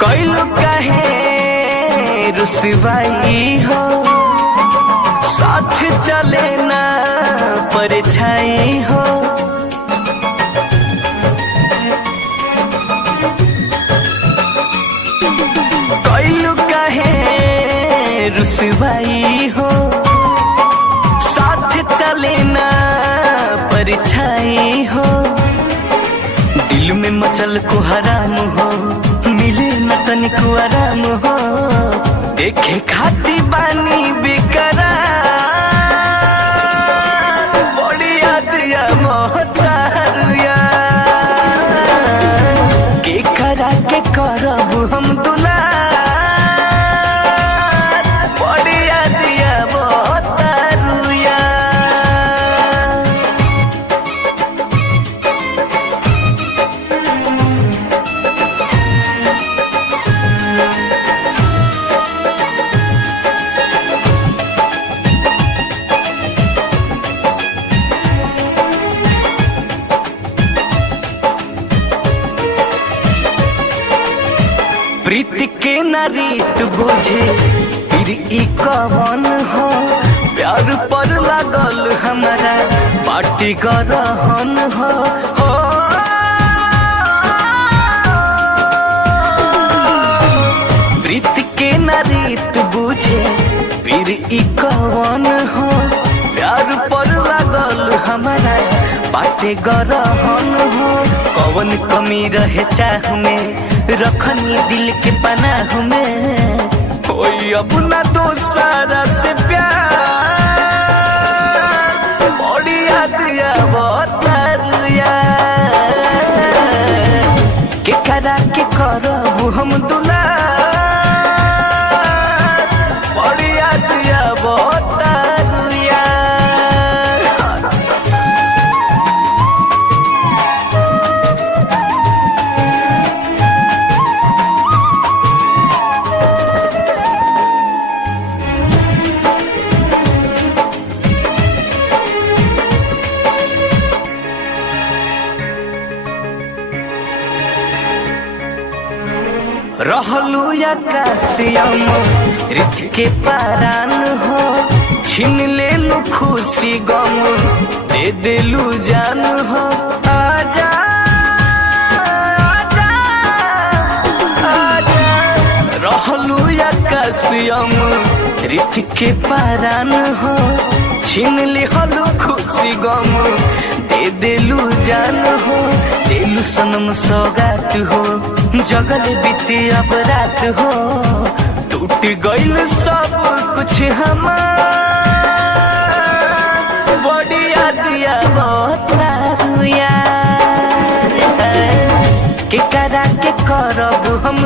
कैलू काहे रुसवाई हो, साथ चले ना परछाई हो। कैलू काहे रुसवाई हो, साथ चले ना परछाई हो। दिल में मचल को हराम हो, मिले न तनिको आराम हो। देखे खाती बानी बेकरार, बड़ी याद या मोहतार यार। के करा के करब हम दुलार, बड़ी याद या मोहतार यार। प्रीति के ना रीत बुझे फिर ई कवन हो। प्यार पर लागल हमारा पार्टी करहन हो। प्रीति के ना रीत बुझे फिर ई कवन हो। प्यार पर लागल हमारा बाटे गरहन हो। कवन कमी रहे चाह में, रखनी दिल के पनाह में। कोई अब ना दोसारा से प्यार, बड़ी याद आवतार यार। के करा के करब हम दुलार, बड़ी याद आवतार यार। रहलू आकाशियम रित के पारान हो। छीन लेलू खुशी गम, दे देलू जान हो। आजा आजा आजा, रहलू आकाशियम रित के पारान हो। छीन लेलू खुशी गम, दे देलू जान हो। देलू सनम सौगात हो, जगल बीती अब रात हो। टूट गइल सब कुछ हमार, बड़ी याद आवतार यार। के करा के करब हम